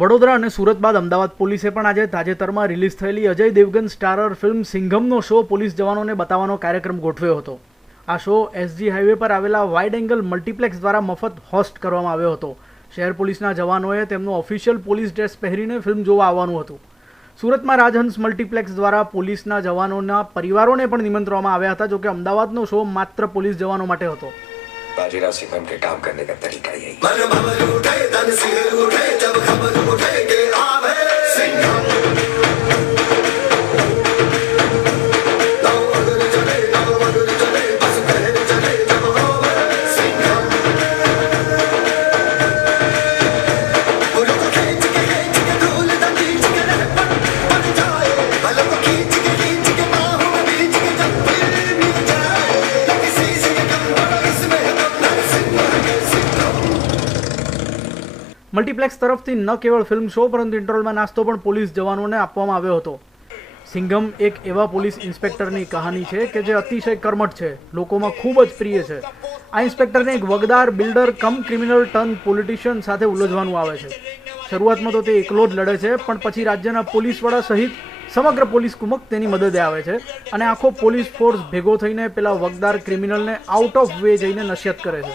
વડોદરા અને સુરત બાદ અમદાવાદ પોલીસે પણ આજે તાજેતરમાં રિલીઝ થયેલી અજય દેવગન સ્ટારર ફિલ્મ સિંઘમનો શો પોલીસ જવાનોને બતાવવાનો કાર્યક્રમ ગોઠવ્યો હતો। આ શો એસજી હાઈવે પર આવેલા વાઇડ એંગલ મલ્ટીપ્લેક્સ દ્વારા મફત હોસ્ટ કરવામાં આવ્યો હતો। શહેર પોલીસના જવાનોએ તેમનું ઓફિશિયલ પોલીસ ડ્રેસ પહેરીને ફિલ્મ જોવા આવવાનું હતું। સુરતમાં રાજહંસ મલ્ટીપ્લેક્સ દ્વારા પોલીસના જવાનોના પરિવારોને પણ નિમંત્રણમાં આવ્યા હતા, જોકે અમદાવાદનો શો માત્ર પોલીસ જવાનો માટે હતો। बाजीराव सिंघम के काम करने का तरीका यही। મલ્ટીપ્લેક્સ તરફથી ન કેવળ ફિલ્મ શો પરંતુ ઇન્ટરવલમાં નાસ્તો પણ પોલીસ જવાનોને આપવામાં આવ્યો હતો। સિંઘમ એક એવા પોલીસ ઇન્સ્પેક્ટરની કહાની છે કે જે અતિશય કર્મઠ છે, લોકોમાં ખૂબ જ પ્રિય છે। આ ઇન્સ્પેક્ટરને એક વગદાર બિલ્ડર કમ ક્રિમિનલ ટર્ન પોલિટિશિયન સાથે ઉલઝવાનું આવે છે। શરૂઆતમાં તો તે એકલો જ લડે છે, પણ પછી રાજ્યના પોલીસ વડા સહિત સમગ્ર પોલીસ કુમક તેની મદદે આવે છે અને આખો પોલીસ ફોર્સ ભેગો થઈને પેલા વગદાર ક્રિમિનલને આઉટ ઓફ વે જઈને નશ્યત કરે છે।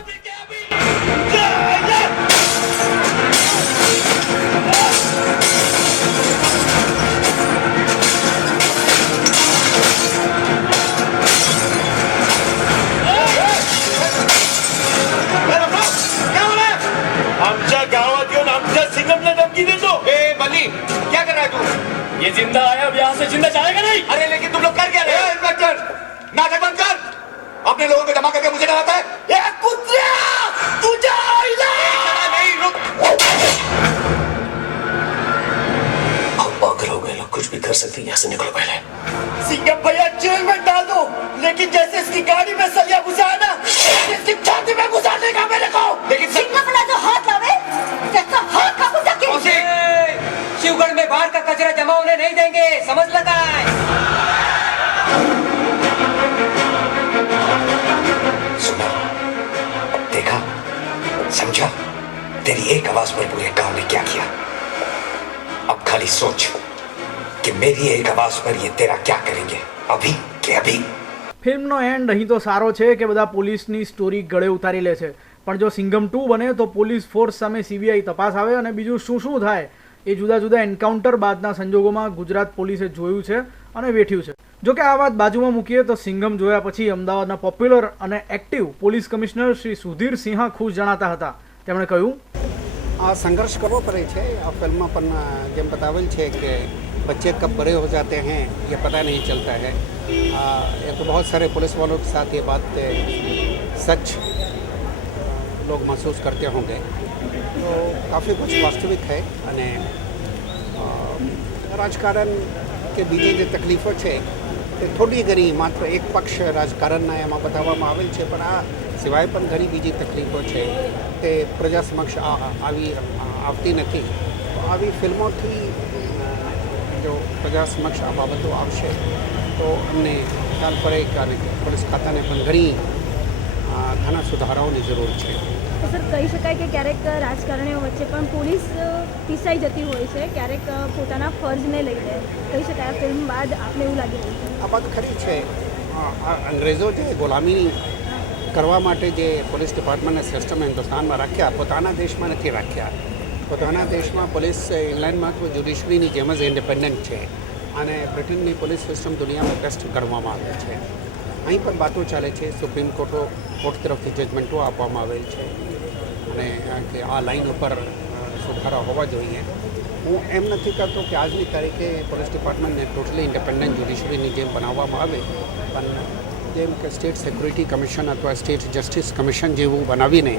ये जिंदा आया, अब यहाँ से जिंदा जाएगा नहीं। अरे लेकिन तुम लोग कर क्या रहे हो? इंस्पेक्टर, नाटक बंद कर। अपने लोगों को जमा करके मुझे डराता है। ये कुत्तिया, तू जा इधर। नहीं, रुक। अब पागल हो गए लोग, कुछ भी कर सकते हैं। यहाँ से निकलो पहले। सिंघम भैया जेल में डाल दो, लेकिन जैसे इसकी गाड़ी में सलिया घुसा है ना, इसकी छाती में घुसा देगा मेरे को। लेकिन सिंघम ना जो हाथ लावे, कैसा हाथ का घुसा के। शिवगढ़ में बाहर का कचरा जमा होने नहीं देंगे, समझ लगा है? सुना, देखा, समझा? तेरी एक आवाज पर पूरे गांव ने क्या किया। अब खाली सोच कि मेरी एक आवाज पर ये तेरा क्या करेंगे, अभी के अभी। ફિલ્મનો એન્ડ અહીં તો સારો છે કે બધા પોલીસની સ્ટોરી ગળે ઉતારી લે છે, પણ જો સિંઘમ 2 બને તો પોલીસ ફોર્સ સામે સીબીઆઈ તપાસ આવે અને બીજું શું શું થાય એ જુદા જુદા એન્કાઉન્ટર બાદના સંજોગોમાં ગુજરાત પોલીસે જોયું છે અને વેઠ્યું છે। જો કે આ વાત બાજુમાં મૂકીએ તો સિંઘમ જોયા પછી અમદાવાદના પોપ્યુલર અને active police commissioner Shri Sudhir Sinha ખુશ જણાતા હતા। તેમણે કહ્યું, આ સંઘર્ષ કરવો પડે છે। આ ફિલ્મમાં પણ જેમ બતાવેલ છે કે बच्चे कब बड़े हो जाते हैं ये पता नहीं चलता है। ये तो बहुत सारे पुलिस वालों के साथ ये बात सच लोग महसूस करते होंगे, तो काफ़ी कुछ वास्तविक है। અને રાજકારણ કે બીજી જે તકલીફો છે તે થોડી ઘણી માત્ર એક પક્ષ રાજકારણના એમાં બતાવવામાં આવેલ છે, પણ આ સિવાય પણ ઘણી બીજી તકલીફો છે તે પ્રજા સમક્ષ આવતી નથી। તો આવી ફિલ્મોથી જો પ્રજા સમક્ષ આ બાબતો આવશે તો અમને ખ્યાલ પડે કે પોલીસ ખાતાને પણ ઘણા સુધારાઓની જરૂર છે। તો સર કહી શકાય કે ક્યારેક રાજકારણીઓ વચ્ચે પણ પોલીસ પીસાઈ જતી હોય છે, ક્યારેક પોતાના ફરજને લઈને કહી શકાય આ ફિલ્મ બાદ આપને એવું લાગી રહ્યું છે? આ વાત ખરી છે। અંગ્રેજો જે ગુલામી કરવા માટે જે પોલીસ ડિપાર્ટમેન્ટના સિસ્ટમ હિન્દુસ્તાનમાં રાખ્યા, પોતાના દેશમાં નથી રાખ્યા। પોતાના દેશમાં પોલીસ ઇંગ્લેન્ડમાં તો જ્યુડિશરીની જેમ જ ઇન્ડિપેન્ડન્ટ છે અને બ્રિટનની પોલીસ સિસ્ટમ દુનિયામાં બેસ્ટ ગણવામાં આવે છે। અહીં પણ વાતો ચાલે છે, સુપ્રીમ કોર્ટ તરફથી જજમેન્ટો આપવામાં આવેલ છે અને કે આ લાઈન ઉપર સુધારા હોવા જોઈએ। હું એમ નથી કરતો કે આજની તારીખે પોલીસ ડિપાર્ટમેન્ટને ટોટલી ઇન્ડિપેન્ડન્ટ જ્યુડિશરીની જેમ બનાવવામાં આવે, પણ જેમ કે સ્ટેટ સિક્યુરિટી કમિશન અથવા સ્ટેટ જસ્ટિસ કમિશન જેવું બનાવીને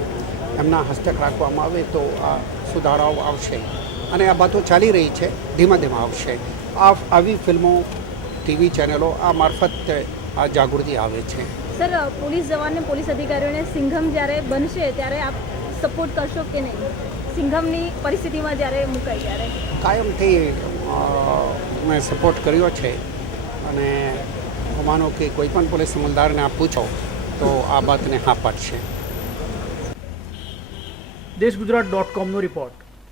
એમના હસ્તક રાખવામાં આવે તો આ સુધારાઓ આવશે અને આ વાતો ચાલી રહી છે, ધીમે ધીમે આવશે। આવી ફિલ્મો, ટીવી ચેનલો આ મારફત આ જાગૃતિ આવે છે। સર, પોલીસ જવાનને, પોલીસ અધિકારીઓને સિંઘમ જ્યારે બનશે ત્યારે આપ સપોર્ટ કરશો કે નહીં? સિંઘમની પરિસ્થિતિમાં જ્યારે મુકાય ત્યારે કાયમથી મેં સપોર્ટ કર્યો છે અને માનો કે કોઈ પણ પોલીસ અમલદારને આપ પૂછો તો આ બાતને હા પાડશે। દેશગુજરાત.com નો રિપોર્ટ।